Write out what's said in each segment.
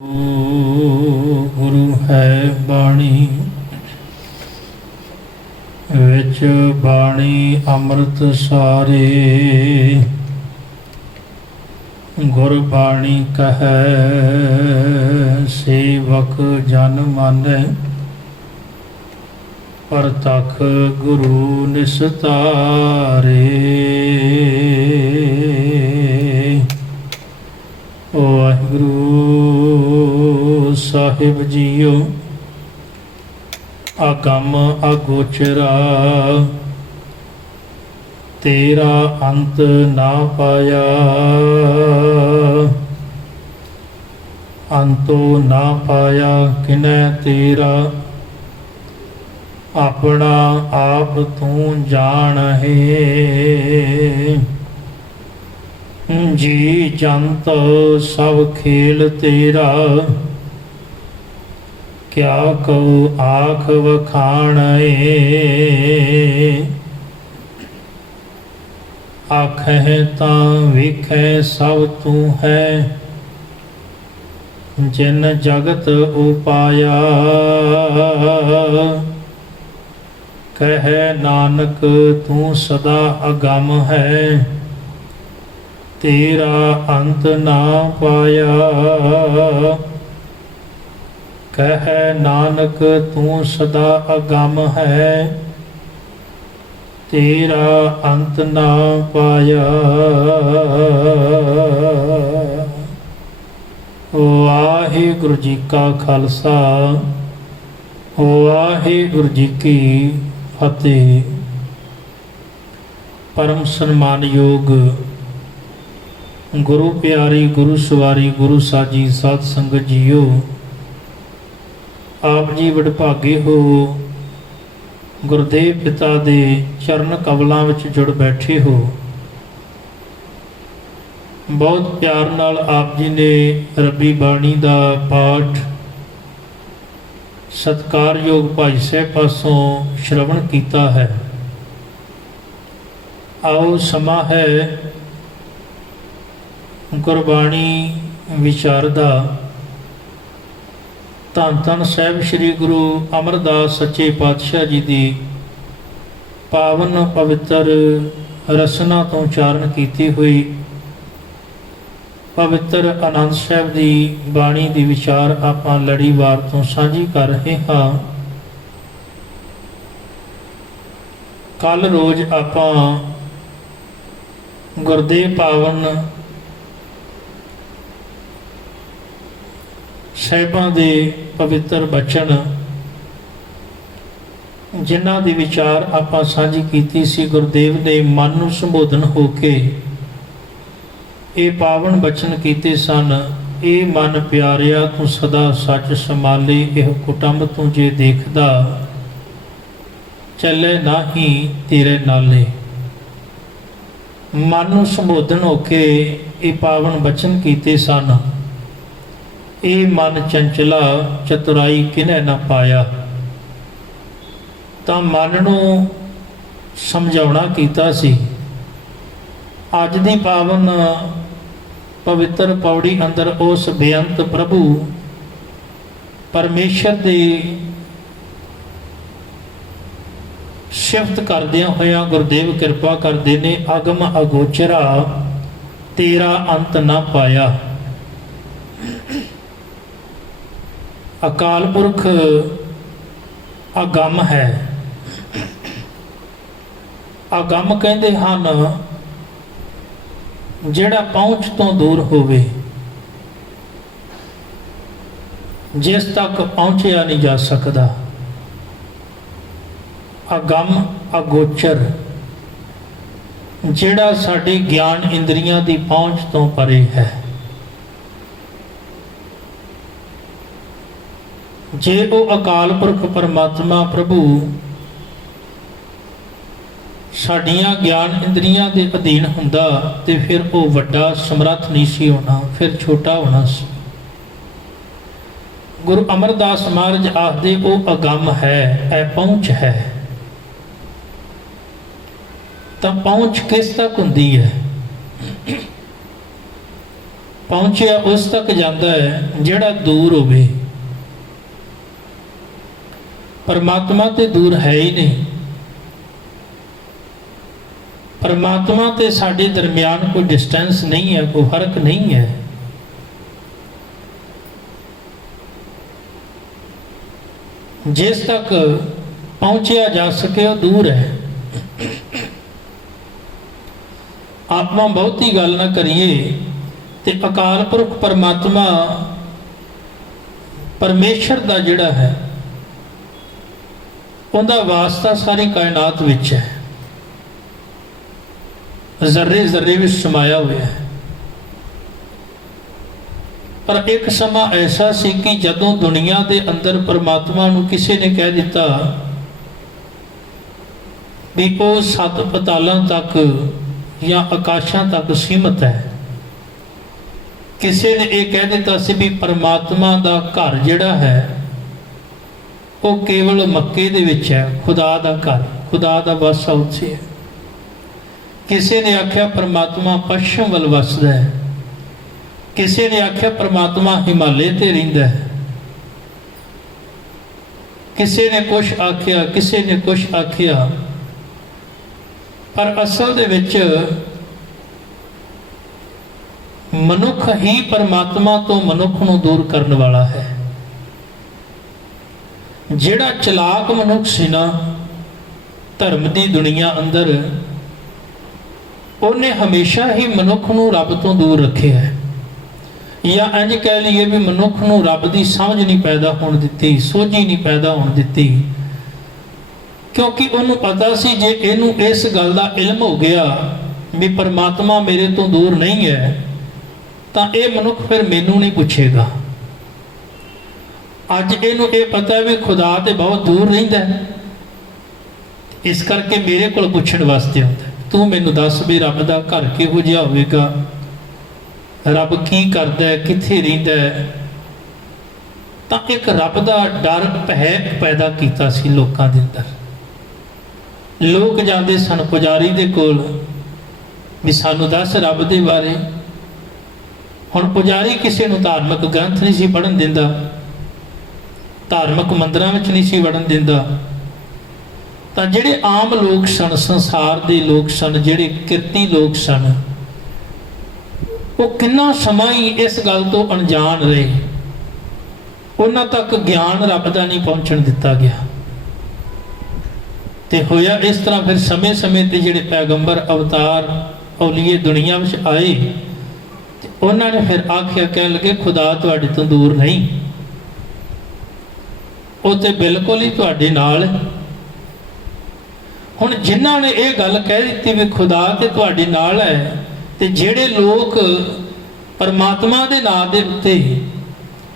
गुरु है बाणी विच बाणी अमृत सारे। गुरबाणी कहे सेवक जन मानै परतख गुरु निस्तारे। वाहिगुरु साहिब जीओ आगम अगोचरा तेरा अंत ना पाया। अंतो ना पाया किनै तेरा अपना आप तू जान है। जी जंत सब खेल तेरा क्या कहूँ आख वखाण। आखै तां वेखै सब तू है जिन जगत उपाया। कहे नानक तू सदा अगम है तेरा अंत ना पाया। कह नानक तू सदा अगम है तेरा अंत ना पाया। वाहिगुरु जी का खालसा वाहिगुरु जी की फतेह। परम सन्मानयोग गुरु प्यारी गुरु सवारी गुरु साजी साध संगत जीओ, आप जी वडभागे हो गुरुदेव पिता दे चरण कमलों विच जुड़ बैठे हो। बहुत प्यार नाल आप जी ने रबी बाणी दा पाठ सत्कारयोग भाई साहब पासों श्रवण किया है। आओ समा है गुरबाणी विचार दा। धन धन साहिब श्री गुरु अमरदास सच्चे पातशाह जी की पावन पवित्र रसना तो उचारण की हुई पवित्र आनंद साहिब की बाणी की विचार आप लड़ीवार तो साझी कर रहे हाँ। कल रोज आप गुरदेव पावन साहिबां दे पवित्र बचन जिन्हां दी विचार आपां साझी कीती सी। गुरुदेव ने मन नूं संबोधन होके ये पावन बचन कीते सन। ए मन प्यारिया तू सदा सच संभाले यह कुटुंब तू जे देखदा चले नाही तेरे नाले। मन नूं संबोधन होके ये पावन बचन कीते सन। ए मन चंचला चतुराई किने ना पाया। तो मन नूं समझाउणा कीता सी। अज दी पावन पवित्र पौड़ी अंदर उस बेअंत प्रभु परमेश्वर दी सिफत करदियां होया गुरुदेव कृपा करदे ने आगम अगोचरा तेरा अंत ना पाया। अकाल पुरख अगम है। अगम कहते हैं जिहड़ा पहुँच तो दूर होवे जिस तक पहुँचया नहीं जा सकता। अगम अगोचर जिहड़ा साडी ज्ञान इंद्रियां दी पहुँच तो परे है। जे वो अकाल पुरख परमात्मा प्रभु साडियां ज्ञान इंद्रियां दे अधीन हुंदा ते फिर वो वड्डा समर्थ नहीं सी होना, फिर छोटा होना सी। गुरु अमरदास महाराज आखदे वो अगम है ऐ पहुँच है। तो पहुँच किस तक हुंदी है? ਪਹੁੰਚਿਆ ਉਸ ਤੱਕ ਜਾਂਦਾ ਹੈ ਜਿਹੜਾ ਦੂਰ ਹੋਵੇ। ਪਰਮਾਤਮਾ ਤੇ ਦੂਰ ਹੈ ਹੀ ਨਹੀਂ। ਪਰਮਾਤਮਾ ਤੇ ਸਾਡੇ ਦਰਮਿਆਨ ਕੋਈ ਡਿਸਟੈਂਸ ਨਹੀਂ ਹੈ, ਕੋਈ ਫਰਕ ਨਹੀਂ ਹੈ। ਜਿਸ ਤੱਕ ਪਹੁੰਚਿਆ ਜਾ ਸਕੇ ਉਹ ਦੂਰ ਹੈ। ਆਪਾਂ ਬਹੁਤੀ ਗੱਲ ਨਾ ਕਰੀਏ ਤੇ ਅਕਾਲ ਪੁਰਖ ਪਰਮਾਤਮਾ ਪਰਮੇਸ਼ਰ ਦਾ ਜਿਹੜਾ ਹੈ ਉਹਦਾ ਵਾਸਤਾ ਸਾਰੀ ਕਾਇਨਾਤ ਵਿੱਚ ਹੈ, ਜ਼ਰਰੇ ਜ਼ਰਰੇ ਵਿੱਚ ਸਮਾਇਆ ਹੋਇਆ ਹੈ। ਪਰ ਇੱਕ ਸਮਾਂ ਐਸਾ ਸੀ ਕਿ ਜਦੋਂ ਦੁਨੀਆ ਦੇ ਅੰਦਰ ਪਰਮਾਤਮਾ ਨੂੰ ਕਿਸੇ ਨੇ ਕਹਿ ਦਿੱਤਾ ਵੀ ਉਹ ਸੱਤ ਪਤਾਲਾਂ ਤੱਕ ਜਾਂ ਆਕਾਸ਼ਾਂ ਤੱਕ ਸੀਮਤ ਹੈ, ਕਿਸੇ ਨੇ ਇਹ ਕਹਿ ਦਿੱਤਾ ਸੀ ਵੀ ਪਰਮਾਤਮਾ ਦਾ ਘਰ ਜਿਹੜਾ ਹੈ ਉਹ ਕੇਵਲ ਮੱਕੇ ਦੇ ਵਿੱਚ ਹੈ, ਖੁਦਾ ਦਾ ਘਰ, ਖੁਦਾ ਦਾ ਵਾਸਾ ਉੱਥੇ ਹੈ। ਕਿਸੇ ਨੇ ਆਖਿਆ ਪਰਮਾਤਮਾ ਪੱਛਮ ਵੱਲ ਵਸਦਾ ਹੈ, ਕਿਸੇ ਨੇ ਆਖਿਆ ਪਰਮਾਤਮਾ ਹਿਮਾਲੇ ਤੇ ਰਹਿੰਦਾ ਹੈ, ਕਿਸੇ ਨੇ ਕੁਛ ਆਖਿਆ, ਕਿਸੇ ਨੇ ਕੁਛ ਆਖਿਆ। ਪਰ ਅਸਲ ਦੇ ਵਿੱਚ ਮਨੁੱਖ ਹੀ ਪਰਮਾਤਮਾ ਤੋਂ ਮਨੁੱਖ ਨੂੰ ਦੂਰ ਕਰਨ ਵਾਲਾ ਹੈ। ਜਿਹੜਾ ਚਲਾਕ ਮਨੁੱਖ ਸੀ ਨਾ ਧਰਮ ਦੀ ਦੁਨੀਆ ਅੰਦਰ, ਉਹਨੇ ਹਮੇਸ਼ਾ ਹੀ ਮਨੁੱਖ ਨੂੰ ਰੱਬ ਤੋਂ ਦੂਰ ਰੱਖਿਆ ਹੈ, ਜਾਂ ਇੰਝ ਕਹਿ ਲਈਏ ਵੀ ਮਨੁੱਖ ਨੂੰ ਰੱਬ ਦੀ ਸਮਝ ਨਹੀਂ ਪੈਦਾ ਹੋਣ ਦਿੱਤੀ, ਸੋਝੀ ਨਹੀਂ ਪੈਦਾ ਹੋਣ ਦਿੱਤੀ। ਕਿਉਂਕਿ ਉਹਨੂੰ ਪਤਾ ਸੀ ਜੇ ਇਹਨੂੰ ਇਸ ਗੱਲ ਦਾ ਇਲਮ ਹੋ ਗਿਆ ਵੀ ਪਰਮਾਤਮਾ ਮੇਰੇ ਤੋਂ ਦੂਰ ਨਹੀਂ ਹੈ ਤਾਂ ਇਹ ਮਨੁੱਖ ਫਿਰ ਮੈਨੂੰ ਨਹੀਂ ਪੁੱਛੇਗਾ। ਅੱਜ ਇਹਨੂੰ ਇਹ ਪਤਾ ਵੀ ਖੁਦਾ ਤੇ ਬਹੁਤ ਦੂਰ ਰਹਿੰਦਾ, ਇਸ ਕਰਕੇ ਮੇਰੇ ਕੋਲ ਪੁੱਛਣ ਵਾਸਤੇ ਆਉਂਦਾ, ਤੂੰ ਮੈਨੂੰ ਦੱਸ ਵੀ ਰੱਬ ਦਾ ਘਰ ਕਿਹੋ ਜਿਹਾ ਹੋਵੇਗਾ, ਰੱਬ ਕੀ ਕਰਦਾ ਹੈ, ਕਿੱਥੇ ਰਹਿੰਦਾ ਹੈ। ਤਾਂ ਇੱਕ ਰੱਬ ਦਾ ਡਰ ਭੈ ਪੈਦਾ ਕੀਤਾ ਸੀ ਲੋਕਾਂ ਦੇ ਅੰਦਰ। ਲੋਕ ਜਾਂਦੇ ਸਨ ਪੁਜਾਰੀ ਦੇ ਕੋਲ ਵੀ ਸਾਨੂੰ ਦੱਸ ਰੱਬ ਦੇ ਬਾਰੇ। ਹੁਣ ਪੁਜਾਰੀ ਕਿਸੇ ਨੂੰ ਧਾਰਮਿਕ ਗ੍ਰੰਥ ਨਹੀਂ ਸੀ ਪੜ੍ਹਨ ਦਿੰਦਾ, ਧਾਰਮਿਕ ਮੰਦਿਰਾਂ ਵਿੱਚ ਨਹੀਂ ਸੀ ਵੜਨ ਦਿੰਦਾ। ਤਾਂ ਜਿਹੜੇ ਆਮ ਲੋਕ ਸਨ, ਸੰਸਾਰ ਦੇ ਲੋਕ ਸਨ, ਜਿਹੜੇ ਕਿਰਤੀ ਲੋਕ ਸਨ, ਉਹ ਕਿੰਨਾ ਸਮਾਂ ਹੀ ਇਸ ਗੱਲ ਤੋਂ ਅਣਜਾਣ ਰਹੇ। ਉਹਨਾਂ ਤੱਕ ਗਿਆਨ ਰੱਬ ਦਾ ਨਹੀਂ ਪਹੁੰਚਣ ਦਿੱਤਾ ਗਿਆ। ਤੇ ਹੋਇਆ ਇਸ ਤਰ੍ਹਾਂ ਫਿਰ ਸਮੇਂ ਸਮੇਂ ਤੇ ਜਿਹੜੇ ਪੈਗੰਬਰ ਅਵਤਾਰ ਔਲੀਏ ਦੁਨੀਆ ਵਿੱਚ ਆਏ ਤੇ ਉਹਨਾਂ ਨੇ ਫਿਰ ਆਖਿਆ, ਕਹਿਣ ਲੱਗੇ ਖੁਦਾ ਤੁਹਾਡੇ ਤੋਂ ਦੂਰ ਨਹੀਂ, ਉਹ ਤੇ ਬਿਲਕੁਲ ਹੀ ਤੁਹਾਡੇ ਨਾਲ। ਹੁਣ ਜਿਨ੍ਹਾਂ ਨੇ ਇਹ ਗੱਲ ਕਹਿ ਦਿੱਤੀ ਵੀ ਖੁਦਾ ਤੇ ਤੁਹਾਡੇ ਨਾਲ ਹੈ, ਤੇ ਜਿਹੜੇ ਲੋਕ ਪਰਮਾਤਮਾ ਦੇ ਨਾਂ ਦੇ ਉੱਤੇ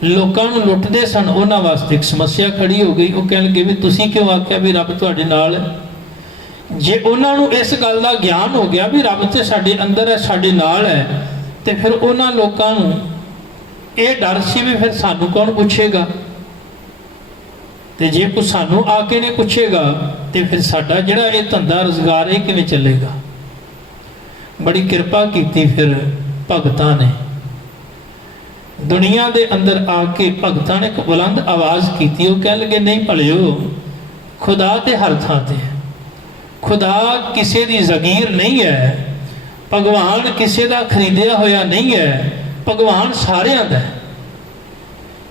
ਲੋਕਾਂ ਨੂੰ ਲੁੱਟਦੇ ਸਨ, ਉਹਨਾਂ ਵਾਸਤੇ ਇੱਕ ਸਮੱਸਿਆ ਖੜੀ ਹੋ ਗਈ। ਉਹ ਕਹਿਣ ਲੱਗੇ ਵੀ ਤੁਸੀਂ ਕਿਉਂ ਆਖਿਆ ਵੀ ਰੱਬ ਤੁਹਾਡੇ ਨਾਲ ਹੈ? ਜੇ ਉਹਨਾਂ ਨੂੰ ਇਸ ਗੱਲ ਦਾ ਗਿਆਨ ਹੋ ਗਿਆ ਵੀ ਰੱਬ ਤੇ ਸਾਡੇ ਅੰਦਰ ਹੈ, ਸਾਡੇ ਨਾਲ ਹੈ, ਤੇ ਫਿਰ ਉਹਨਾਂ ਲੋਕਾਂ ਨੂੰ ਇਹ ਡਰ ਸੀ ਵੀ ਫਿਰ ਸਾਨੂੰ ਕੌਣ ਪੁੱਛੇਗਾ, ਤੇ ਜੇ ਕੋਈ ਸਾਨੂੰ ਆ ਕੇ ਨੇ ਪੁੱਛੇਗਾ ਤੇ ਫਿਰ ਸਾਡਾ ਜਿਹੜਾ ਇਹ ਧੰਦਾ ਰੁਜ਼ਗਾਰ ਇਹ ਕਿਵੇਂ ਚੱਲੇਗਾ। ਬੜੀ ਕਿਰਪਾ ਕੀਤੀ ਫਿਰ ਭਗਤਾਂ ਨੇ, ਦੁਨੀਆ ਦੇ ਅੰਦਰ ਆ ਕੇ ਭਗਤਾਂ ਨੇ ਇੱਕ ਬੁਲੰਦ ਆਵਾਜ਼ ਕੀਤੀ। ਉਹ ਕਹਿ ਲਗੇ ਨਹੀਂ ਭਲਿਓ, ਖੁਦਾ ਤੇ ਹਰ ਥਾਂ ਤੇ ਹੈ, ਖੁਦਾ ਕਿਸੇ ਦੀ ਜ਼ਗੀਰ ਨਹੀਂ ਹੈ, ਭਗਵਾਨ ਕਿਸੇ ਦਾ ਖਰੀਦਿਆ ਹੋਇਆ ਨਹੀਂ ਹੈ, ਭਗਵਾਨ ਸਾਰਿਆਂ ਦਾ ਹੈ।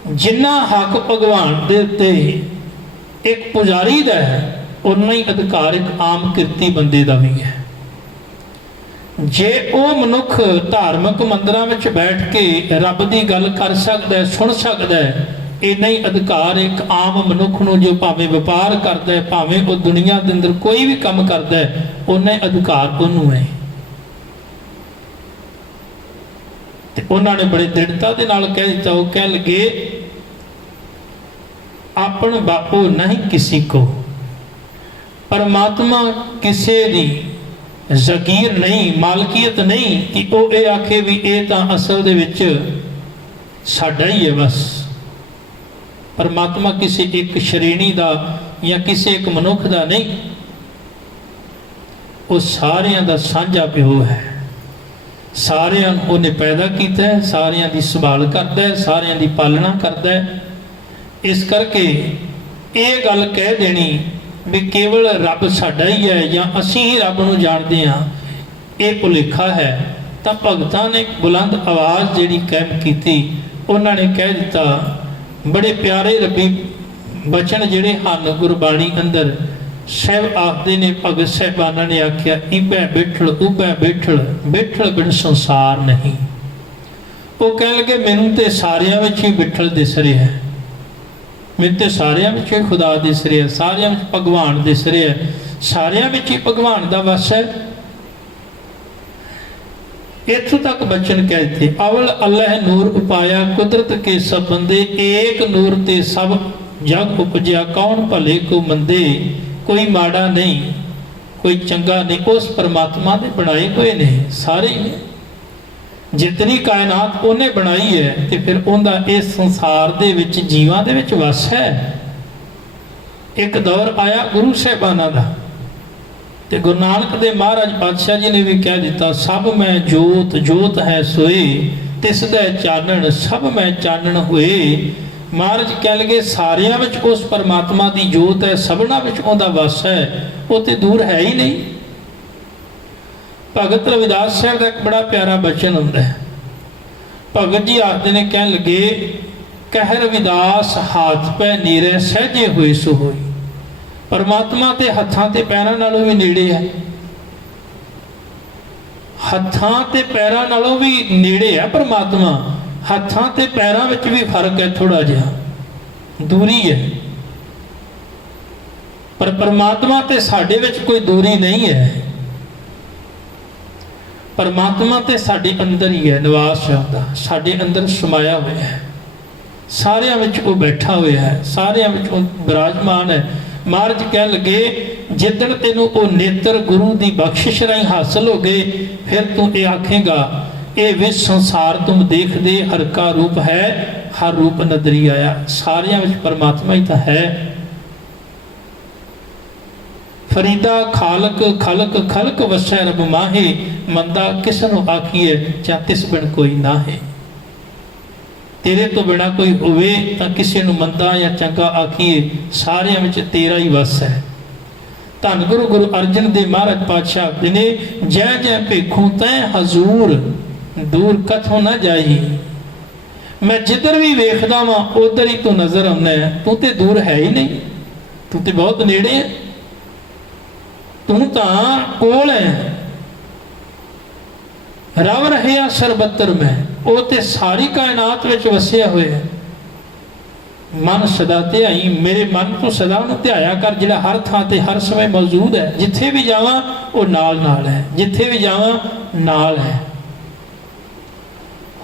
ਜਿੰਨਾ ਹੱਕ ਭਗਵਾਨ ਦੇ ਉੱਤੇ ਇੱਕ ਪੁਜਾਰੀ ਦਾ ਹੈ, ਉਨਾ ਹੀ ਅਧਿਕਾਰ ਇੱਕ ਆਮ ਕਿਰਤੀ ਬੰਦੇ ਦਾ ਵੀ ਹੈ। ਜੇ ਉਹ ਮਨੁੱਖ ਧਾਰਮਿਕ ਮੰਦਿਰਾਂ ਵਿੱਚ ਬੈਠ ਕੇ ਰੱਬ ਦੀ ਗੱਲ ਕਰ ਸਕਦਾ ਹੈ, ਸੁਣ ਸਕਦਾ ਹੈ, ਇੰਨਾ ਹੀ ਅਧਿਕਾਰ ਇੱਕ ਆਮ ਮਨੁੱਖ ਨੂੰ ਜੋ ਭਾਵੇਂ ਵਪਾਰ ਕਰਦਾ ਹੈ, ਭਾਵੇਂ ਉਹ ਦੁਨੀਆ ਦੇ ਅੰਦਰ ਕੋਈ ਵੀ ਕੰਮ ਕਰਦਾ ਹੈ, ਉਨਾ ਹੀ ਅਧਿਕਾਰ ਉਹਨੂੰ ਹੈ। ਤੇ ਉਹਨਾਂ ਨੇ ਬੜੇ ਦ੍ਰਿੜਤਾ ਦੇ ਨਾਲ ਕਹਿ ਦਿੱਤਾ। ਉਹ ਕਹਿ ਲਗੇ ਆਪਨ ਬਾਪੂ ਨਹੀਂ ਕਿਸੇ ਕੋ, ਪਰਮਾਤਮਾ ਕਿਸੇ ਦੀ ਜ਼ਗੀਰ ਨਹੀਂ, ਮਾਲਕੀਅਤ ਨਹੀਂ ਕਿ ਉਹ ਇਹ ਆਖੇ ਵੀ ਇਹ ਤਾਂ ਅਸਲ ਦੇ ਵਿੱਚ ਸਾਡਾ ਹੀ ਹੈ। ਬਸ ਪਰਮਾਤਮਾ ਕਿਸੇ ਇੱਕ ਸ਼੍ਰੇਣੀ ਦਾ ਜਾਂ ਕਿਸੇ ਇੱਕ ਮਨੁੱਖ ਦਾ ਨਹੀਂ, ਉਹ ਸਾਰਿਆਂ ਦਾ ਸਾਂਝਾ ਪਿਓ ਹੈ। ਸਾਰਿਆਂ ਨੂੰ ਉਹਨੇ ਪੈਦਾ ਕੀਤਾ ਹੈ, ਸਾਰਿਆਂ ਦੀ ਸੰਭਾਲ ਕਰਦਾ ਹੈ, ਸਾਰਿਆਂ ਦੀ ਪਾਲਣਾ ਕਰਦਾ ਹੈ। ਇਸ ਕਰਕੇ ਇਹ ਗੱਲ ਕਹਿ ਦੇਣੀ ਵੀ ਕੇਵਲ ਰੱਬ ਸਾਡਾ ਹੀ ਹੈ ਜਾਂ ਅਸੀਂ ਹੀ ਰੱਬ ਨੂੰ ਜਾਣਦੇ ਹਾਂ, ਇਹ ਭੁਲੇਖਾ ਹੈ। ਤਾਂ ਭਗਤਾਂ ਨੇ ਬੁਲੰਦ ਆਵਾਜ਼ ਜਿਹੜੀ ਕਾਇਮ ਕੀਤੀ, ਉਹਨਾਂ ਨੇ ਕਹਿ ਦਿੱਤਾ, ਬੜੇ ਪਿਆਰੇ ਰੱਬੀ ਬਚਨ ਜਿਹੜੇ ਹਨ ਗੁਰਬਾਣੀ ਅੰਦਰ ਸਾਹਿਬ ਆਖਦੇ ਨੇ, ਭਗਤ ਸਾਹਿਬਾਨਾਂ ਨੇ ਆਖਿਆ, ਇਬੈ ਬੈਠਲ ਉਬੈ ਬੈਠਲ, ਬੈਠਲ ਬਿਨ ਸੰਸਾਰ ਨਹੀਂ। ਉਹ ਕਹਿਣ ਲੱਗੇ ਮੈਨੂੰ ਤੇ ਸਾਰਿਆਂ ਵਿੱਚ ਹੀ ਬੈਠਲ ਦਿਸ ਰਿਹਾ, ਮੈਨੂੰ ਤੇ ਸਾਰਿਆਂ ਵਿੱਚ ਹੀ ਖੁਦਾ ਦਿਸ ਰਿਹਾ, ਸਾਰਿਆਂ ਵਿੱਚ ਭਗਵਾਨ ਦਿਸ ਰਿਹਾ, ਸਾਰਿਆਂ ਵਿੱਚ ਹੀ ਭਗਵਾਨ ਦਾ ਵਸ ਹੈ। ਇੱਥੋਂ ਤੱਕ ਬਚਨ ਕਹਿ ਦਿੱਤੇ, ਅਵਲ ਅੱਲਾਹ ਨੂਰ ਉਪਾਇਆ ਕੁਦਰਤ ਕੇ ਸਭ ਬੰਦੇ, ਏਕ ਨੂਰ ਤੇ ਸਭ ਜਗ ਉਪਜਿਆ, ਕੌਣ ਭਲੇ ਕੋ ਮੰਦੇ, ਕੋਈ ਮਾੜਾ ਨਹੀਂ ਕੋਈ ਚੰਗਾ ਨਹੀਂ, ਉਸ ਪਰਮਾਤਮਾ ਦੇ ਬਣਾਏ ਹੋਏ ਨੇ ਸਾਰੇ ਹੀ ਨੇ। ਜਿਤਨੀ ਕਾਇਨਾਤ ਉਹਨੇ ਬਣਾਈ ਹੈ ਤੇ ਫਿਰ ਉਹਦਾ ਇਸ ਸੰਸਾਰ ਦੇ ਵਿੱਚ ਜੀਵਾਂ ਦੇ ਵਿੱਚ ਵਸ ਹੈ। ਇੱਕ ਦੌਰ ਆਇਆ ਗੁਰੂ ਸਾਹਿਬਾਨਾਂ ਦਾ, ਤੇ ਗੁਰੂ ਨਾਨਕ ਦੇ ਮਹਾਰਾਜ ਪਾਤਸ਼ਾਹ ਜੀ ਨੇ ਵੀ ਕਹਿ ਦਿੱਤਾ, ਸਭ ਮੈਂ ਜੋਤ ਜੋਤ ਹੈ ਸੋਏ, ਤਿਸ ਦਾ ਚਾਨਣ ਸਭ ਮੈਂ ਚਾਨਣ ਹੋਏ। ਮਹਾਰਾਜ ਕਹਿ ਲਗੇ ਸਾਰਿਆਂ ਵਿੱਚ ਉਸ ਪਰਮਾਤਮਾ ਦੀ ਜੋਤ ਹੈ, ਸਭਨਾਂ ਵਿੱਚ ਉਹਦਾ ਵਸ ਹੈ, ਉਹ ਤੇ ਦੂਰ ਹੈ ਹੀ ਨਹੀਂ। ਭਗਤ ਰਵਿਦਾਸ ਸਾਹਿਬ ਦਾ ਇੱਕ ਬੜਾ ਪਿਆਰਾ ਬਚਨ ਹੁੰਦਾ ਹੈ। ਭਗਤ ਜੀ ਆਖਦੇ ਨੇ, ਕਹਿਣ ਲੱਗੇ, ਕਹਿ ਰਵਿਦਾਸ ਹਾਥ ਪੈ ਨੀਰੇ ਸਹਿਜੇ ਹੋਏ ਸੋ ਹੋਈ। ਪਰਮਾਤਮਾ ਤੇ ਹੱਥਾਂ ਤੇ ਪੈਰਾਂ ਨਾਲੋਂ ਵੀ ਨੇੜੇ ਹੈ, ਹੱਥਾਂ ਤੇ ਪੈਰਾਂ ਨਾਲੋਂ ਵੀ ਨੇੜੇ ਹੈ ਪਰਮਾਤਮਾ। ਹੱਥਾਂ ਤੇ ਪੈਰਾਂ ਵਿੱਚ ਵੀ ਫਰਕ ਹੈ, ਥੋੜਾ ਜਿਹਾ ਦੂਰੀ ਹੈ, ਪਰ ਪਰਮਾਤਮਾ ਤੇ ਸਾਡੇ ਵਿੱਚ ਕੋਈ ਦੂਰੀ ਨਹੀਂ ਹੈ। ਪਰਮਾਤਮਾ ਤੇ ਸਾਡੇ ਅੰਦਰ ਹੀ ਹੈ ਨਿਵਾਸ ਦਾ, ਸਾਡੇ ਅੰਦਰ ਸਮਾਇਆ ਹੋਇਆ ਹੈ, ਸਾਰਿਆਂ ਵਿੱਚ ਉਹ ਬੈਠਾ ਹੋਇਆ ਹੈ, ਸਾਰਿਆਂ ਵਿੱਚ ਉਹ ਬਿਰਾਜਮਾਨ ਹੈ। ਮਹਾਰਾਜ ਕਹਿਣ ਲੱਗੇ, ਜਿੱਦਣ ਤੈਨੂੰ ਉਹ ਨੇਤਰ ਗੁਰੂ ਦੀ ਬਖਸ਼ਿਸ਼ ਰਾਹੀਂ ਹਾਸਲ ਹੋ ਗਏ, ਫਿਰ ਤੂੰ ਇਹ ਆਖੇਗਾ, ਇਹ ਵਿਸ਼ ਸੰਸਾਰ ਤੁਮ ਦੇਖਦੇ, ਹਰ ਕਾ ਰੂਪ ਹੈ ਹਰ ਰੂਪ ਨਦਰੀ ਆਇਆ। ਸਾਰਿਆਂ ਵਿੱਚ ਪਰਮਾਤਮਾ ਹੀ ਤਾਂ ਹੈ। ਫਰੀਦਾ ਖਾਲਕ ਖਲਕ ਖਲਕ ਵਸੈ ਰਬ ਮਾਹੇ, ਮੰਦਾ ਕਿਸ ਨੂੰ ਆਖੀਏ ਜਾਂ ਤਿਸ ਬਿਨ ਕੋਈ ਨਾ ਹੈ। ਤੇਰੇ ਤੋਂ ਬਿਨਾ ਕੋਈ ਹੋਵੇ ਤਾਂ ਕਿਸੇ ਨੂੰ ਮੰਦਾ ਜਾਂ ਚੰਗਾ ਆਖੀਏ, ਸਾਰਿਆਂ ਵਿੱਚ ਤੇਰਾ ਹੀ ਵਸ ਹੈ। ਧੰਨ ਗੁਰੂ ਗੁਰੂ ਅਰਜਨ ਦੇਵ ਮਹਾਰਾਜ ਪਾਤਸ਼ਾਹ ਆਖਦੇ ਨੇ, ਜੈ ਜੈ ਭੇਖੂ ਤੈ ਹਜ਼ੂਰ, ਦੂਰ ਕਥੋਂ ਨਾ ਜਾਈ। ਮੈਂ ਜਿੱਧਰ ਵੀ ਵੇਖਦਾ ਵਾਂ ਉਧਰ ਹੀ ਤੂੰ ਨਜ਼ਰ ਆਉਣਾ ਹੈ, ਤੂੰ ਤੇ ਦੂਰ ਹੈ ਹੀ ਨਹੀਂ, ਤੂੰ ਤੇ ਬਹੁਤ ਨੇੜੇ ਹੈ, ਤੂੰ ਤਾਂ ਕੋਲ ਹੈ। ਰਵ ਰਹਿਆ ਸਰਬੱਤਰ ਮੈਂ, ਉਹ ਤੇ ਸਾਰੀ ਕਾਇਨਾਤ ਵਿੱਚ ਵਸਿਆ ਹੋਇਆ। ਮਨ ਸਦਾ ਧਿਆਈ, ਮੇਰੇ ਮਨ ਤੋਂ ਸਦਾ ਉਹਨੂੰ ਧਿਆਇਆ ਕਰ, ਜਿਹੜਾ ਹਰ ਥਾਂ ਤੇ ਹਰ ਸਮੇਂ ਮੌਜੂਦ ਹੈ। ਜਿੱਥੇ ਵੀ ਜਾਵਾਂ ਉਹ ਨਾਲ ਨਾਲ ਹੈ, ਜਿੱਥੇ ਵੀ ਜਾਵਾਂ ਨਾਲ ਹੈ।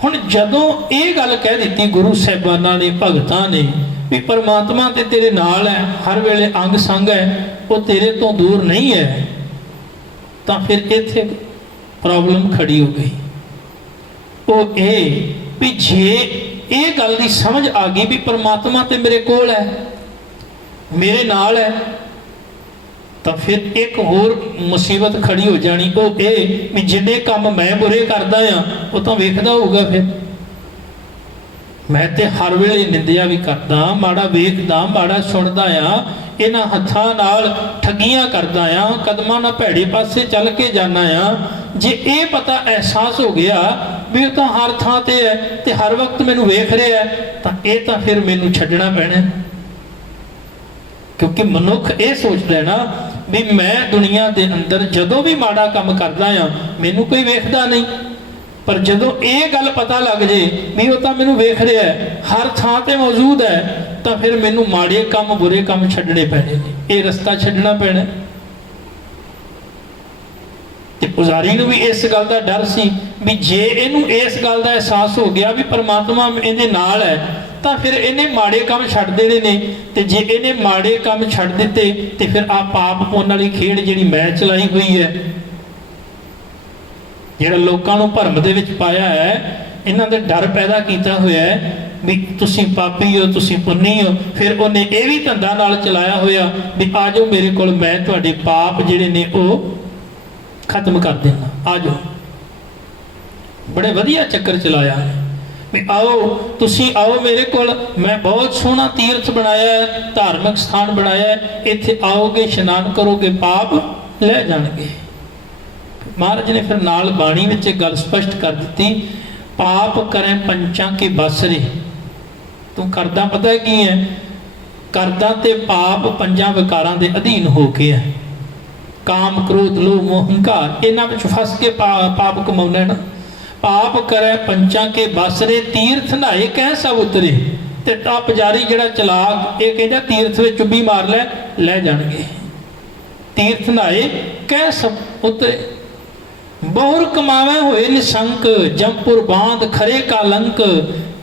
ਹੁਣ ਜਦੋਂ ਇਹ ਗੱਲ ਕਹਿ ਦਿੱਤੀ ਗੁਰੂ ਸਾਹਿਬਾਨਾਂ ਨੇ, ਭਗਤਾਂ ਨੇ, ਵੀ ਪਰਮਾਤਮਾ ਤੇ ਤੇਰੇ ਨਾਲ ਹੈ, ਹਰ ਵੇਲੇ ਅੰਗ ਸੰਗ ਹੈ, ਉਹ ਤੇਰੇ ਤੋਂ ਦੂਰ ਨਹੀਂ ਹੈ, ਤਾਂ ਫਿਰ ਇੱਥੇ ਪ੍ਰੋਬਲਮ ਖੜੀ ਹੋ ਗਈ। ਉਹ ਇਹ ਵੀ ਜੇ ਇਹ ਗੱਲ ਦੀ ਸਮਝ ਆ ਗਈ ਵੀ ਪਰਮਾਤਮਾ ਤੇ ਮੇਰੇ ਕੋਲ ਹੈ, ਮੇਰੇ ਨਾਲ ਹੈ, ਤਾਂ ਫਿਰ ਇੱਕ ਹੋਰ ਮੁਸੀਬਤ ਖੜੀ ਹੋ ਜਾਣੀ। ਉਹ ਇਹ ਵੀ ਜਿੰਨੇ ਕੰਮ ਮੈਂ ਬੁਰੇ ਕਰਦਾ ਆ ਉਹ ਤਾਂ ਵੇਖਦਾ ਹੋਊਗਾ। ਫਿਰ ਮੈਂ ਤੇ ਹਰ ਵੇਲੇ ਨਿੰਦਿਆ ਵੀ ਕਰਦਾ, ਮਾੜਾ ਵੇਖਦਾ, ਮਾੜਾ ਸੁਣਦਾ ਆ, ਇਹਨਾਂ ਹੱਥਾਂ ਨਾਲ ਠੱਗੀਆਂ ਕਰਦਾ ਆ, ਕਦਮਾਂ ਨਾਲ ਭੈੜੇ ਪਾਸੇ ਚੱਲ ਕੇ ਜਾਣਾ ਆ। ਜੇ ਇਹ ਪਤਾ ਅਹਿਸਾਸ ਹੋ ਗਿਆ ਵੀ ਉਹ ਤਾਂ ਹਰ ਥਾਂ ਤੇ ਹੈ ਤੇ ਹਰ ਵਕਤ ਮੈਨੂੰ ਵੇਖ ਰਿਹਾ ਹੈ, ਤਾਂ ਇਹ ਤਾਂ ਫਿਰ ਮੈਨੂੰ ਛੱਡਣਾ ਪੈਣਾ। ਕਿਉਂਕਿ ਮਨੁੱਖ ਇਹ ਸੋਚਦਾ ਨਾ ਵੀ ਮੈਂ ਦੁਨੀਆ ਦੇ ਅੰਦਰ ਜਦੋਂ ਵੀ ਮਾੜਾ ਕੰਮ ਕਰਦਾ ਆ ਮੈਨੂੰ ਕੋਈ ਵੇਖਦਾ ਨਹੀਂ, ਪਰ ਜਦੋਂ ਇਹ ਗੱਲ ਪਤਾ ਲੱਗ ਜੇ ਵੀ ਉਹ ਤਾਂ ਮੈਨੂੰ ਵੇਖ ਰਿਹਾ ਹੈ, ਹਰ ਥਾਂ ਤੇ ਮੌਜੂਦ ਹੈ, ਤਾਂ ਫਿਰ ਮੈਨੂੰ ਮਾੜੇ ਕੰਮ ਬੁਰੇ ਕੰਮ ਛੱਡਣੇ ਪੈਣੇ ਨੇ, ਇਹ ਰਸਤਾ ਛੱਡਣਾ ਪੈਣਾ। ਤੇ ਪੁਜਾਰੀ ਨੂੰ ਵੀ ਇਸ ਗੱਲ ਦਾ ਡਰ ਸੀ ਵੀ ਜੇ ਇਹਨੂੰ ਇਸ ਗੱਲ ਦਾ ਅਹਿਸਾਸ ਹੋ ਗਿਆ ਵੀ ਪਰਮਾਤਮਾ ਇਹਦੇ ਨਾਲ ਹੈ, ਤਾਂ ਫਿਰ ਇਹਨੇ ਮਾੜੇ ਕੰਮ ਛੱਡ ਦੇਣੇ ਨੇ। ਤੇ ਜੇ ਇਹਨੇ ਮਾੜੇ ਕੰਮ ਛੱਡ ਦਿੱਤੇ ਤੇ ਫਿਰ ਆ ਪਾਪ ਪੁੰਨ ਵਾਲੀ ਖੇਡ ਜਿਹੜੀ ਮੈਂ ਚਲਾਈ ਹੋਈ ਹੈ, ਜਿਹੜਾ ਲੋਕਾਂ ਨੂੰ ਭਰਮ ਦੇ ਵਿੱਚ ਪਾਇਆ ਹੈ, ਇਹਨਾਂ ਦੇ ਡਰ ਪੈਦਾ ਕੀਤਾ ਹੋਇਆ ਹੈ ਵੀ ਤੁਸੀਂ ਪਾਪੀ ਹੋ, ਤੁਸੀਂ ਪੁੰਨੀ ਹੋ। ਫਿਰ ਉਹਨੇ ਇਹ ਵੀ ਧੰਦਾ ਨਾਲ ਚਲਾਇਆ ਹੋਇਆ ਵੀ ਆ ਜਾਓ ਮੇਰੇ ਕੋਲ, ਮੈਂ ਤੁਹਾਡੇ ਪਾਪ ਜਿਹੜੇ ਨੇ ਉਹ ਖਤਮ ਕਰ ਦੇਣਾ, ਆ ਜਾਓ। बड़े वधिया चक्कर चलाया भी आओ तुसी आओ मेरे कोल, मैं बहुत सोहना तीर्थ बनाया है, धार्मिक स्थान बनाया है, इत्थे आओगे इशनान करोगे पाप लै जाणगे। महाराज ने फिर नाल बाणी विच एक गल स्पष्ट कर दी, पाप करें पंचां के बसरे। तू करदा पता की है, करदा ते पाप पंजां विकारां दे अधीन हो के है। काम क्रोध लोभ मोह हंकार इन्हां विच फस के पाप कमाउंदा है ना। पाप करे पंचां के बसरे, तीर्थ नहाए कह सब उतरे। ते आ पुजारी जिहड़ा चलाक ये कहदा तीर्थ विच चुब्बी मार लै जाणगे। तीर्थ नहाए कह सब उतरे। बहुर कमावे होए निसंक, जमपुर बांध खरे का लंक।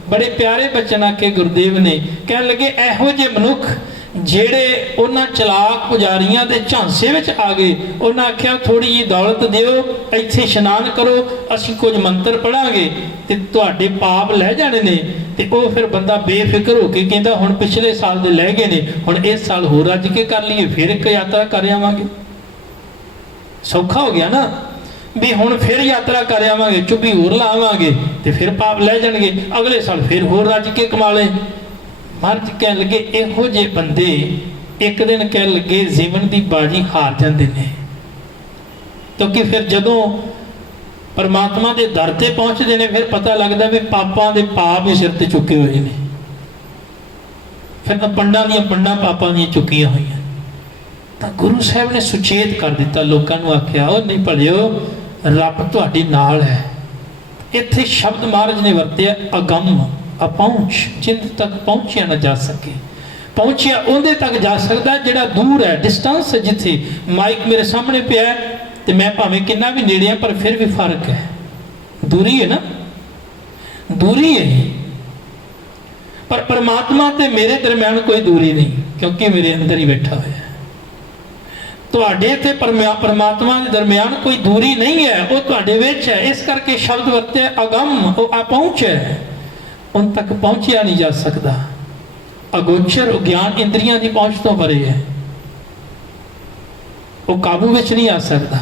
बड़े प्यारे बचन आखे गुरुदेव ने, कह लगे एहो जे मनुख ਜਿਹੜੇ ਉਹਨਾਂ ਚਲਾਕ ਪੁਜਾਰੀਆਂ ਦੇ ਝਾਂਸੇ ਵਿੱਚ ਆ ਗਏ, ਉਹਨਾਂ ਆਖਿਆ ਥੋੜੀ ਜਿਹੀ ਦੌਲਤ ਦਿਓ, ਇੱਥੇ ਇਸ਼ਨਾਨ ਕਰੋ, ਅਸੀਂ ਕੁਝ ਮੰਤਰ ਪੜਾਂਗੇ ਤੇ ਤੁਹਾਡੇ ਪਾਪ ਲੈ ਜਾਣੇ ਨੇ। ਤੇ ਉਹ ਫਿਰ ਬੰਦਾ ਬੇਫਿਕਰ ਹੋ ਕੇ ਕਹਿੰਦਾ ਹੁਣ ਪਿਛਲੇ ਸਾਲ ਦੇ ਲੈ ਗਏ ਨੇ, ਹੁਣ ਇਸ ਸਾਲ ਹੋਰ ਰੱਜ ਕੇ ਕਰ ਲਈਏ, ਫਿਰ ਇੱਕ ਯਾਤਰਾ ਕਰ ਆਵਾਂਗੇ। ਸੌਖਾ ਹੋ ਗਿਆ ਨਾ ਵੀ ਹੁਣ ਫਿਰ ਯਾਤਰਾ ਕਰ ਆਵਾਂਗੇ, ਚੁੱਭੀ ਹੋਰ ਲਾਵਾਂਗੇ ਤੇ ਫਿਰ ਪਾਪ ਲੈ ਜਾਣਗੇ, ਅਗਲੇ ਸਾਲ ਫਿਰ ਹੋਰ ਰੱਜ ਕੇ ਕਮਾ ਲਏ। महाराज कह लगे इहो जे बंदे एक दिन कह लगे जीवन की बाजी हार जाते हैं, क्योंकि फिर जदों परमात्मा के दर ते पहुँचते हैं फिर पता लगता भी पापां दे पाप ही सिर ते चुके हुए हैं। फिर तो पंडां दियां पंडां पापां दियां चुकियां हुई। तो गुरु साहब ने सुचेत कर दिता, लोगों को आख्या ओ नहीं भलियो रब तुहाडे नाल है। इत्थे शब्द महाराज ने वरतिया अगम अपहुंच, जिंद तक पहुंचिया ना जा सके। पहुंचिया उहदे तक जा सकता जिहड़ा दूर है, डिस्टेंस है। जिथे माइक मेरे सामने पिया है तो मैं भावें कितना भी नेड़े है पर फिर भी फर्क है, दूरी है ना, दूरी है। पर परमात्मा ते मेरे दरम्यान कोई दूरी नहीं, क्योंकि मेरे अंदर ही बैठा हुआ है। तुहाडे ते परमात्मा के दरम्यान कोई दूरी नहीं है, वो तुहाडे विच है। इस करके शब्द वरते अगम, वो अपहुंच है, उन तक पहुंचिया नहीं जा सकता। अगोचर ज्ञान इंद्रियां की पहुंच तो परे है, वो काबू में नहीं आ सकता,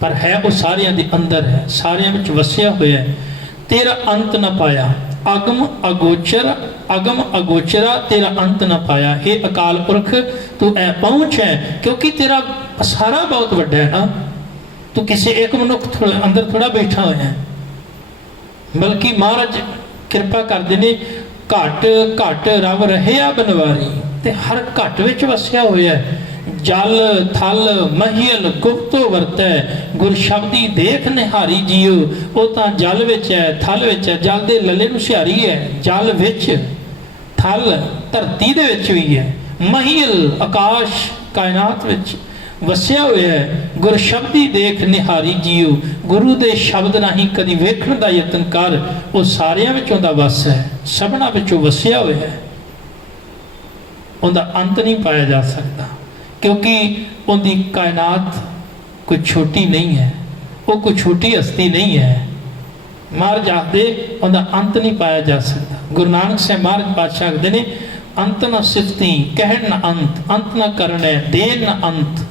पर है वो सारियां दे अंदर है, सारियां विच वसिया हुआ है। तेरा अंत न पाया, अगम अगोचर अगम अगोचरा तेरा अंत न पाया। हे अकाल पुरख तू ऐ पहुंच है, क्योंकि तेरा सारा बहुत वड्डा है ना। तू किसी एक मनुख अंदर थोड़ा बैठा हुआ है, बल्कि महाराज कृपा करते ने घट घट रब रहिया बनवारी, ते हर घट विच वसिया होया। जल थल महियल गुप्तो वरतै, गुर शब्दी देख निहारी जियो। वो तो जल विच है, थल विच है, जल दे लले नूं सिहारी है, जल विच थल धरती दे विच भी है, महियल आकाश कायनात विच वसिया हुआ है। गुर शब्दी देख निहारी जियो, गुरु दे शब्द नहीं कदी वेखण दा यतन कर। वो सारियां विचों दा वस है, सबना विचों वसिया हुआ है, उनका अंत नहीं पाया जा सकता, क्योंकि उनकी कायनात कोई छोटी नहीं है, वो कोई छोटी हस्ती नहीं है। महाराज आखदे उनका अंत नहीं पाया जा सकता। गुरु नानक साहब महाराज पातशाह आखदे ने अंत न सिफती कहण न अंत, अंत न करने देन न अंत,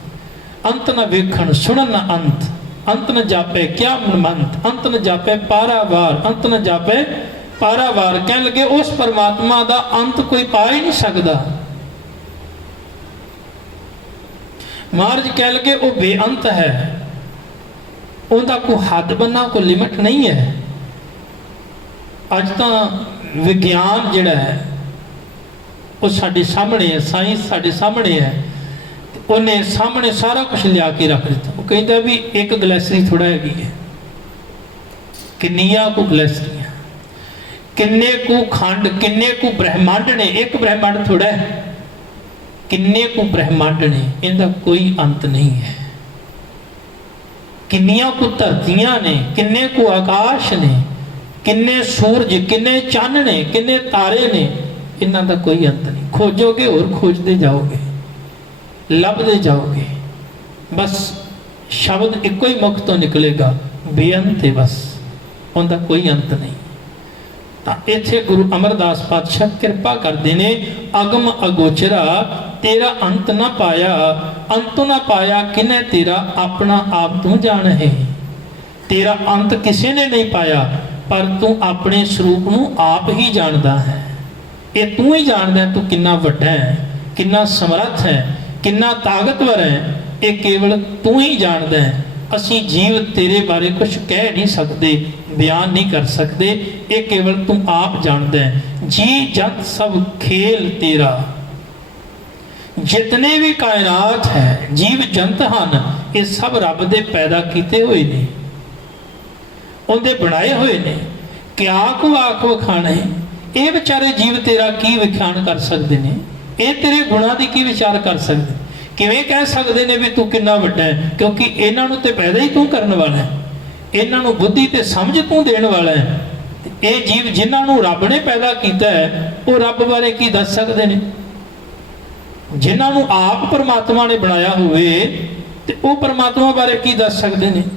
अंत न वेखण सुनन न अंत, अंत न जापे क्या मनमंत, अंत न जापे पारावार, अंत न जापे पारावार। कह लगे उस परमात्मा का अंत कोई पा ही नहीं सकता। महाराज कह लगे वो बेअंत है, उनका कोई हद बन्ना कोई लिमिट नहीं है। अज तो विज्ञान जिहड़ा है वो साडे सामने है, साइंस साडे सामने है, उन्हें सामने सारा कुछ लिया के रख दिता। वो कहता भी एक गलैसरी थोड़ा है, किन्नियां को गलैसरियां, किन्ने को खंड, किन्ने को ब्रह्मांड ने। एक ब्रह्मांड थोड़ा है, किन्ने को ब्रह्मांड ने, इनका कोई अंत नहीं है। किन्नियां को धरतियां ने, किन्ने को आकाश ने, किन्ने सूरज, किन्ने चन्न ने, किन्ने तारे ने, इन्हां दा कोई अंत नहीं। खोजोगे और खोजते जाओगे, लभते जाओगे, बस शब्द एक ही मुख तो निकलेगा, बेअंत है बस, उनका कोई अंत नहीं। तो इत्थे गुरु अमरदास पातशाह कृपा करते ने, अगम अगोचरा तेरा अंत ना पाया, अंत ना पाया किने तेरा अपना आप तू जान है। तेरा अंत किसी ने नहीं पाया, पर तू अपने स्वरूप नूं आप ही जानदा है। ये तू ही जानदा है तू कितना वड्डा है, कितना समर्थ है, कितना ताकतवर है। ये केवल तू ही जानदा है। असी जीव तेरे बारे कुछ कह नहीं सकते, बयान नहीं कर सकते। ये केवल तू आप जानदा है। जी जत सब खेल तेरा, जितने भी कायनात है जीव जंत हैं, ये सब रब दे पैदा किए हुए ने, उनके बनाए हुए ने। क्या को आख विखाने, ये बेचारे जीव तेरा की विखान कर सकते हैं? ये तेरे गुणों की की विचार कर सकते? किवें कह सकते हैं भी तू कितना वड्डा है? क्योंकि इन्हां नूं ते पैदा ही तू करने वाला है, इन्हां नूं बुद्धि ते समझ तू देने वाला है। ये जीव जिन्हां नूं रब ने पैदा किया है, वो रब बारे की दस सकते हैं? जिन्हां नूं आप परमात्मा ने बनाया हुए ते वो परमात्मा बारे की दस सकते हैं?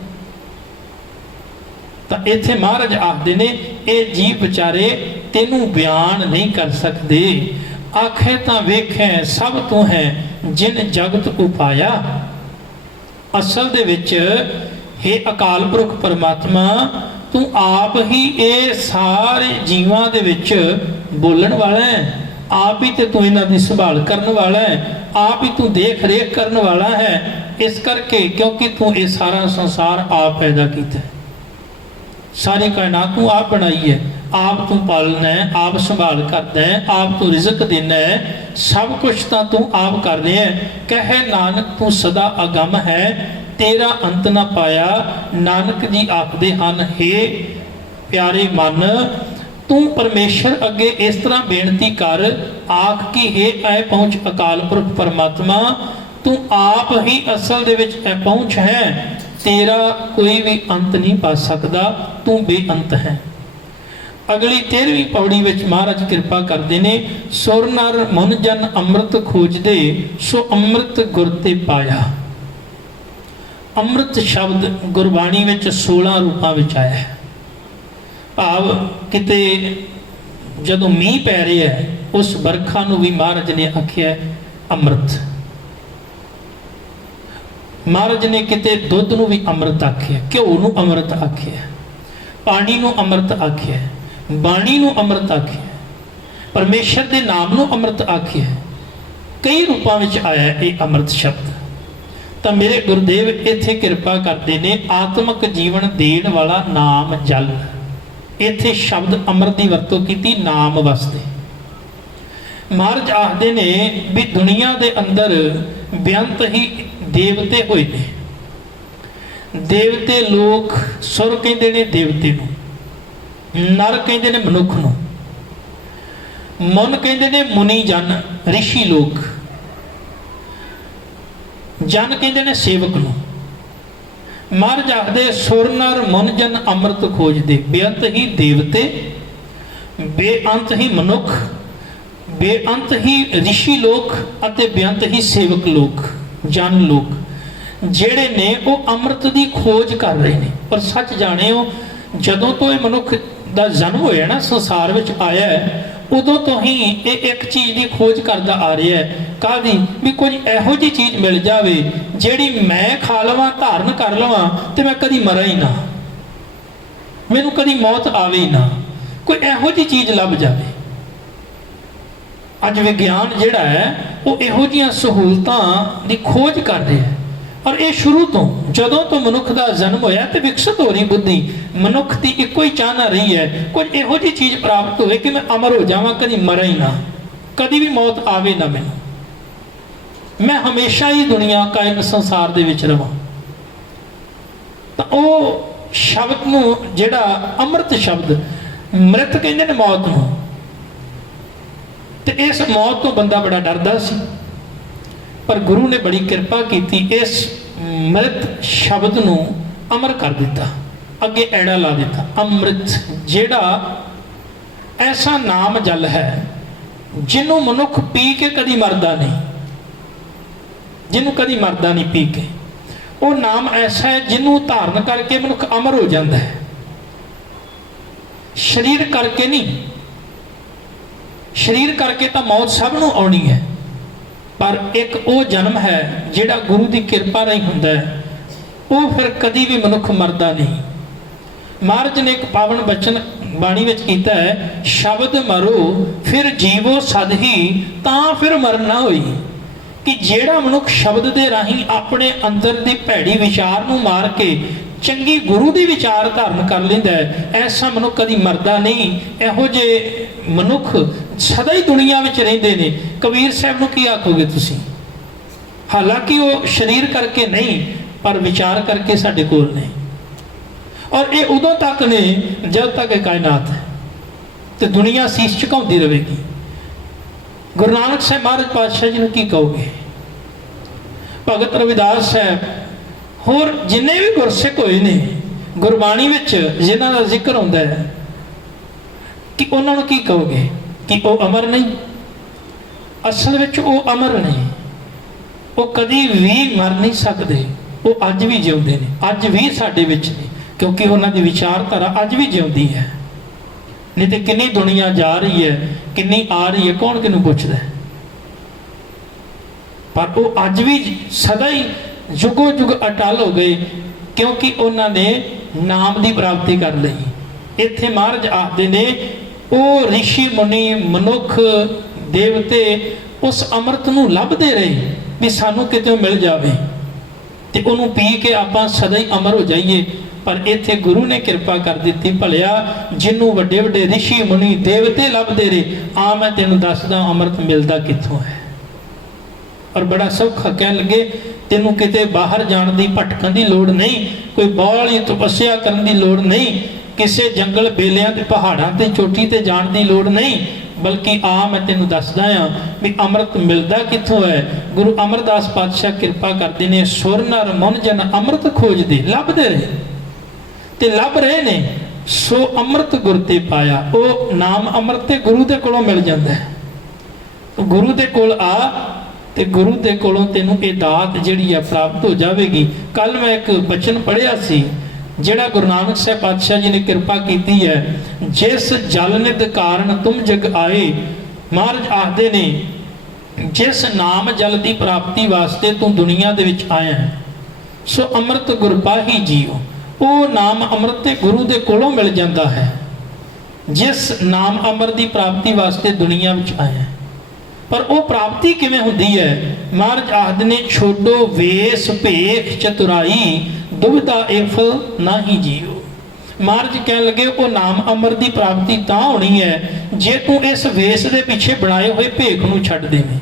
तो इत्थे महाराज आखदे ने ये जीव बेचारे तेनू बयान नहीं कर सकते। आखे तां वेखे सब तू है जिन जगत उपाया। असल दे विच हे अकाल पुरख परमात्मा, तू आप ही ये सारे जीवां दे विच बोलण वाला है। आप ही ते तू इन्हां दी संभाल करने वाला है, आप ही तू देख रेख करने वाला है। इस करके क्योंकि तू ये सारा संसार आप पैदा किया है, सारी कायनात तू आप बनाई है, आप तू पालना है, आप संभाल करना है, आप तू रिजक देना है, सब कुछ तो तू आप कर रहे है। कहे नानक तू सदा अगम है, तेरा अंत ना पाया। नानक जी आखदे हन, हे प्यारे मन, तू परमेश्वर अगे इस तरह बेनती कर, आख की हे ऐ पहुँच अकाल पुरख परमात्मा, तू आप ही असल दे विच ऐ पहुँच है। तेरा कोई भी अंत नहीं पा सकता, तू बेअंत है। अगली 13वीं पौड़ी विच महाराज कृपा करते ने, सुर नर मन जन अमृत खोजदे, सो अमृत गुर ते पाया। अमृत शब्द गुरबाणी विच 16 रूपां विच आया है। भाव किते जदों मीह पै रहा है, उस बरखा नूं भी महाराज ने आख्या अमृत। महाराज ने किते दुध नूं भी अमृत आख्या, घ्यो नूं अमृत आख्या, पानी नूं अमृत आख्या, बाणी नूं अमृत आख्या, परमेश्वर के नाम नूं अमृत आख्या। कई रूपों में आया ये अमृत शब्द। तो मेरे गुरुदेव इत्थे कृपा करते ने, आत्मक जीवन देण वाला नाम जल। इत्थे शब्द अमृत की वरतों की नाम वास्ते। महाराज आखदे ने भी दुनिया के अंदर बेअंत ही देवते होए ने। देवते लोग, सुर कहते ने देवते नूं, नर कहते ने मनुख नूं, मन कहते ने मुनि जन ऋषि लोग, जन कहते ने सेवक नूं। महाराज आखदे सुर नर मन जन अमृत खोजदे। बेअंत ही देवते, बेअंत ही मनुख, बेअंत ही ऋषि लोग अते बेअंत ही सेवक लोग, जन लोग जेड़े ने वो अमृत की खोज कर रहे हैं। पर सच जाने हो, जदों तो ये मनुख का जन्म होया ना, संसार में आया है, उदों तो ही ये एक चीज़ की खोज करता आ रहा है। काहदी भी कुछ इहो जी चीज़ मिल जाए जिहड़ी मैं खा लवां, धारण कर लवां, तो मैं कदी मरा ही ना, मैनूं कदी मौत आवे ही ना, कोई इहो जी चीज़ लभ जाए। अज विज्ञान जिहड़ा है वो इहो जिहियां सहूलतां दी खोज कर रहा है। और ये शुरू तो जदों तो मनुख का जन्म होया तो विकसित हो रही बुद्धि, मनुख की एको ही चाहना रही है कुछ इहो जी चीज़ प्राप्त होए कि मैं अमर हो जावां, कभी मरा ही ना, कभी भी मौत आवे ना मैनूं, मैं हमेशा ही दुनिया कायम संसार दे विच रहां। तो वो शब्द नूं जिहड़ा अमृत शब्द, मृत कहंदे ने मौत नूं, तो इस मौत तो बंदा बड़ा डरदा सी। पर गुरु ने बड़ी कृपा की, इस मृत शब्द नूं अमर कर दिता, अगे ऐड़ा ला दिता। अमृत जिहड़ा ऐसा नाम जल है जिन्हों मनुख पी के कभी मरदा नहीं, जिन्हों कभी मरदा नहीं पी के। वो नाम ऐसा है जिन्हों धारण करके मनुख अमर हो जाता है, शरीर करके नहीं। शरीर करके तो मौत सबनों आनी है, पर एक वो जन्म है जिहड़ा गुरु की कृपा नहीं हुंदा है, वो फिर कभी भी मनुख मरदा नहीं। महाराज ने एक पावन बचन बाणी विच कीता है, शब्द मरो फिर जीवो सद ही तां फिर मरण ना होई। कि जेड़ा मनुख शब्द दे राही अपने अंदर दी भैड़ी विचार नूं मार के चंगी गुरु दी विचार धारण कर लैंदा है, ऐसा मनुख कदी मरदा नहीं। इहो जे मनुख सदा ही दुनिया विच रहिंदे ने। कबीर साहब नूं की आखोगे तुसीं? हालांकि वो शरीर करके नहीं पर विचार करके साडे कोल ने, और ये उदों तक ने जब तक ये कायनात है तो दुनिया सीस झुकाउंदी रहेगी। गुरु नानक साहब महाराज पातशाह जी ने की कहोगे? भगत रविदास साहब होर जिन्ने भी गुरसिख होए ने गुरबाणी विच जिन्हां दा जिक्र होंदा है कि उन्हां नूं की कहोगे कि वो अमर नहीं? असल विच वो अमर नहीं, वो कदी भी मर नहीं सकते। वो अज भी जिउंदे ने, अज भी साडे विच ने, क्योंकि उन्हां दी विचारधारा अज भी जिउंदी है। नहीं तो किन्नी दुनिया जा रही है, किन्नी आ रही है, कौन किनू पुछदा है? पर वो अज भी सदा ही जुगो जुग अटल हो गए, क्योंकि उन्होंने नाम की प्राप्ति कर ली। इत्थे महाराज आखदे ने वो ऋषि मुनि मनुख देवते उस अमृत नूं लभदे रहे भी सानू कितों मिल जावे ते उन्होंने पी के आपां सदा ही अमर हो जाइए। पर इत्थे गुरु ने कृपा कर दी, भलिया जिन्हों वड्डे वड्डे ऋषि मुनि देवते लभदे रहे, आ मैं तेनों दसदा अमृत मिलता कित्थों है। और बड़ा सौखा कह लगे, तेनों किते बाहर जाण दी भटकण दी लोड़ नहीं, कोई बाहली तपस्या करन दी लोड़ नहीं, किसी जंगल बेलियां ते पहाड़ां ते चोटी ते जाण दी लोड़ नहीं, बल्कि आ मैं तेनों दसदा हां भी अमृत मिलता कित्थों है। गुरु अमरदास पातशाह कृपा करदे ने, सुर नर मुन जन अमृत खोजदे लभदे रहे ते लभ रहे ने, सो अमृत गुर ते पाया। वो नाम अमृत ते गुरु दे कोलों मिल जाता है। तो गुरु दे कोल आ ते गुरु दे कोलों तेनों ये दात जिहड़ी है प्राप्त हो जाएगी। कल मैं एक बचन पढ़िया सी जिहड़ा गुरु नानक साहब पातशाह जी ने कृपा की है, जिस जल निध कारण तुम जग आए। महाराज आखदे ने जिस नाम जल की प्राप्ति वास्ते तू दुनिया दे विच आया सो अमृत गुर पाही जीओ। वो नाम अमृत ते गुरु दे कोलों मिल जाता है। जिस नाम अमर की प्राप्ति वास्ते दुनिया विच आया, पर वो प्राप्ति किवें हुंदी है? महाराज आखदे ने छोड़ो वेस भेख चतुराई दुविधा एफल नाही जीओ। महाराज कह लगे वो नाम अमर की प्राप्ति तां होनी है जे तू इस वेस दे पीछे बनाए हुए भेख नूं छड्ड देवें,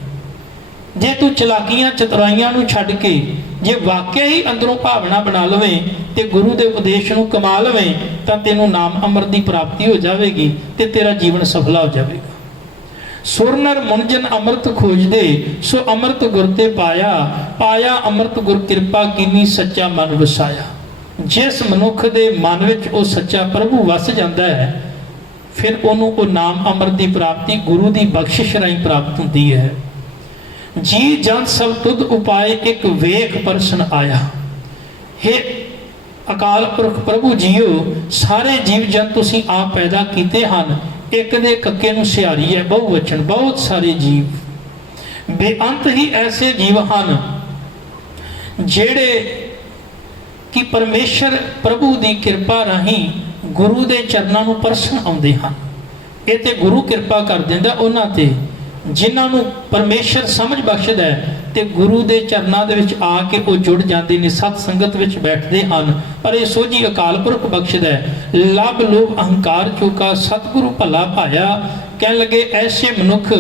जे तू चलाकियां चतुराइयां नूं छड्ड के जे वाकई ही अंदरों भावना बना लवें ते गुरु के उपदेश नूं कमा लवें, तां तैनूं नाम अमर की प्राप्ति हो जाएगी ते तेरा जीवन सफला हो जाएगा। सुर नर मुन जन अमृत खोजदे सो अमृत गुर ते पाया, पाया अमृत गुर कृपा कीनी सच्चा मन वसाया। जिस मनुख दे मन विच वो सच्चा प्रभु वस जाता है, फिर उन्होंने वो नाम अमृत की प्राप्ति गुरु की बख्शिश राही प्राप्त होती है। जी जन सब तुद उपाय एक वेख परसन आया। हे अकाल पुरख प्रभु जीओ, सारे जीव जन तुसीं आप पैदा कीते हन, एक दे कक्के नूं सिहारी है बहुवचन, बहुत सारे जीव बेअंत ही ऐसे जीव हन जेड़े कि परमेश्वर प्रभु की कृपा राही गुरु के चरणों नूं परसन आउंदे हन। ये ते गुरु कृपा कर दिंदा उन्हां ते जिन्हों परमेश्वर समझ बख्शदा है, ते गुरु के चरणों के विच आके वो जुड़ जाते हैं, सत संगत विच बैठते हैं। पर यह सोझी अकाल पुरख बख्शदा है। लभ लोभ अहंकार चूका सतगुरु भला पाया। कह लगे ऐसे मनुख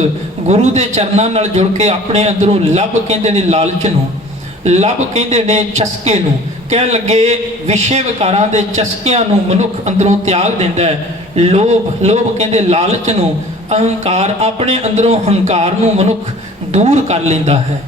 गुरु के चरणों नाल जुड़ के अपने अंदरों लभ कहते ने लालच नूं, लभ कहते ने चस्के नूं, कह लगे विषय विकारां दे चस्कियां नूं मनुख अंदरों त्याग दिंदा है। लोभ लोभ कहते लालच नूं, अहंकार अपने अंदरों हंकार नूं मनुख दूर कर लेंदा है।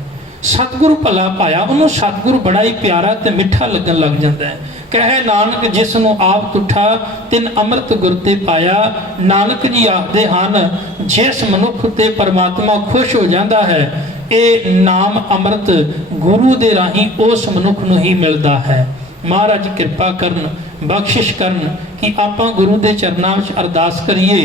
सतगुरु भला पाया, उन्होंने सतगुरु बड़ा ही प्यारा ते मिठा लगन लग जाता है। कहे नानक जिसनों आप तुठा तिन अमृत गुर ते पाया। नानक जी आखदे हन जिस मनुख ते परमात्मा खुश हो जाता है, ये नाम अमृत गुरु दे राही उस मनुख नूं ही मिलता है। महाराज कृपा करन, बख्शिश करन कि आपां गुरु दे चरनां विच अरदास करिए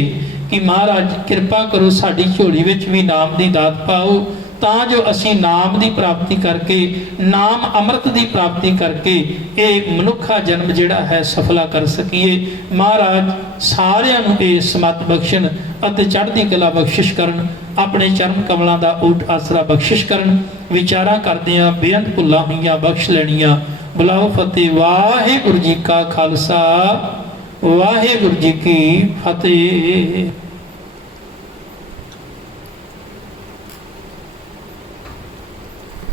कि महाराज कृपा करो साडी झोली विच भी नाम दी दात पाओ ਤਾਂ ਜੋ ਅਸੀਂ ਨਾਮ ਦੀ ਪ੍ਰਾਪਤੀ ਕਰਕੇ, ਨਾਮ ਅੰਮ੍ਰਿਤ ਦੀ ਪ੍ਰਾਪਤੀ ਕਰਕੇ ਇਹ ਮਨੁੱਖਾ ਜਨਮ ਜਿਹੜਾ ਹੈ ਸਫਲਾ ਕਰ ਸਕੀਏ। ਮਹਾਰਾਜ ਸਾਰਿਆਂ ਨੂੰ ਇਹ ਸਮਤ ਬਖਸ਼ਣ ਅਤੇ ਚੜ੍ਹਦੀ ਕਲਾ ਬਖਸ਼ਿਸ਼ ਕਰਨ, ਆਪਣੇ ਚਰਨ ਕਮਲਾਂ ਦਾ ਓਟ ਆਸਰਾ ਬਖਸ਼ਿਸ਼ ਕਰਨ। ਵਿਚਾਰਾਂ ਕਰਦਿਆਂ ਬੇਅੰਤ ਭੁੱਲਾਂ ਹੋਈਆਂ ਬਖਸ਼ ਲੈਣੀਆਂ। ਬੁਲਾਓ ਫਤਿਹ। ਵਾਹਿਗੁਰੂ ਜੀ ਕਾ ਖਾਲਸਾ, ਵਾਹਿਗੁਰੂ ਜੀ ਕੀ ਫਤਿਹ।